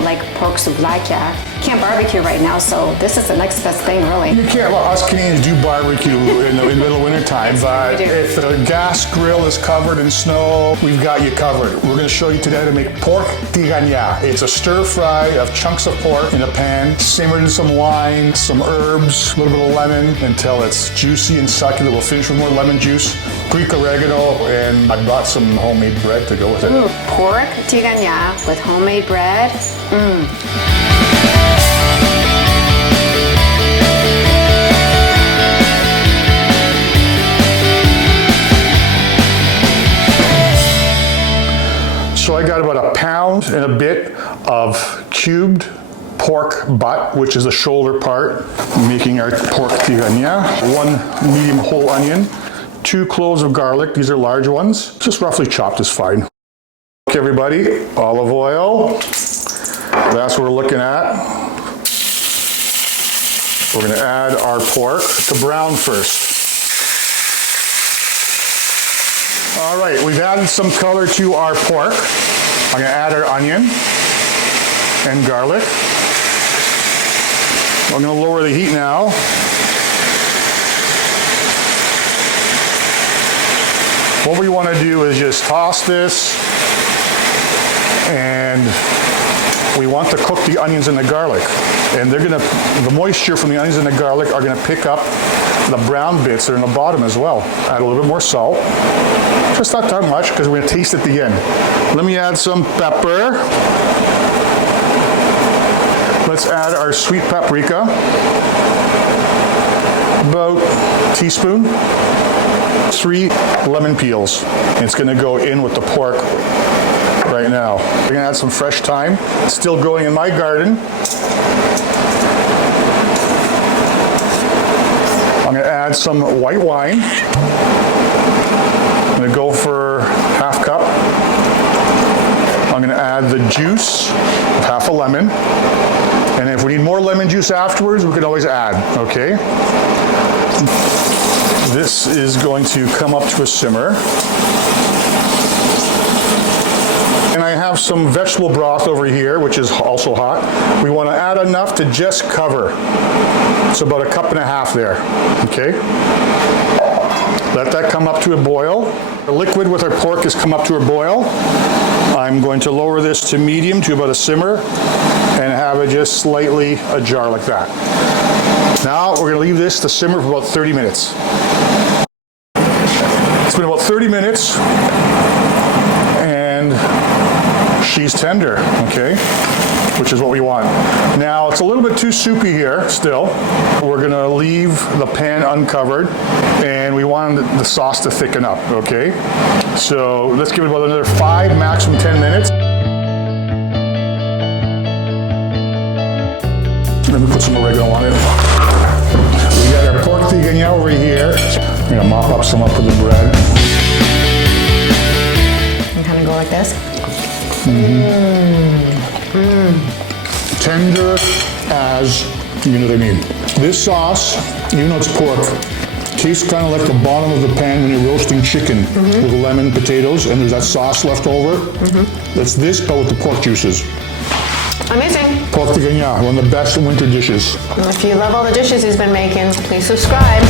people like pork tigania. Can't barbecue right now, so this is the next best thing, really. You can't. Well, us Canadians do barbecue in the middle of winter time, but if the gas grill is covered in snow, we've got you covered. We're going to show you today how to make pork tigania. It's a stir fry of chunks of pork in a pan, simmered in some wine, some herbs, a little bit of lemon until it's juicy and succulent. We'll finish with more lemon juice, Greek oregano, and I brought some homemade bread to go with it. Ooh, pork tigania with homemade bread. So I got about a pound and a bit of cubed pork butt, which is the shoulder part, making our pork tigania. 1 medium whole onion, 2 cloves of garlic, these are large ones, just roughly chopped is fine. Okay, everybody, olive oil, that's what we're looking at. We're gonna add our pork to brown first. All right, we've added some color to our pork. I'm gonna add our onion and garlic. I'm gonna lower the heat now. What we wanna do is just toss this, and we want to cook the onions and the garlic. And the moisture from the onions and the garlic are gonna pick up the brown bits that are in the bottom as well. Add a little bit more salt. Just not that much, because we're gonna taste at the end. Let me add some pepper. Let's add our sweet paprika. About a teaspoon. 3 lemon peels. It's gonna go in with the pork right now. We're gonna add some fresh thyme. It's still growing in my garden. I'm gonna add some white wine. I'm gonna go for half cup. I'm gonna add the juice of half a lemon. And if we need more lemon juice afterwards, we can always add, okay? This is going to come up to a simmer. And I have some vegetable broth over here, which is also hot. We want to add enough to just cover. So about 1.5 cups there, okay? Let that come up to a boil. The liquid with our pork has come up to a boil. I'm going to lower this to medium to about a simmer and have it just slightly ajar like that. Now we're going to leave this to simmer for about 30 minutes. It's been about 30 minutes and she's tender, okay? Which is what we want. Now it's a little bit too soupy here still. We're gonna leave the pan uncovered and we want the sauce to thicken up, okay? So let's give it about another 5, maximum 10 minutes. Let me put some oregano on it. We got our pork tigania over here. I'm gonna mop up some up with the bread. And kind of go like this. Tender as, you know what I mean. This sauce, even though it's pork, tastes kind of like the bottom of the pan when you're roasting chicken with lemon, potatoes, and there's that sauce left over. That's this, but with the pork juices. Amazing. Pork tigania, one of the best winter dishes. If you love all the dishes he's been making, please subscribe.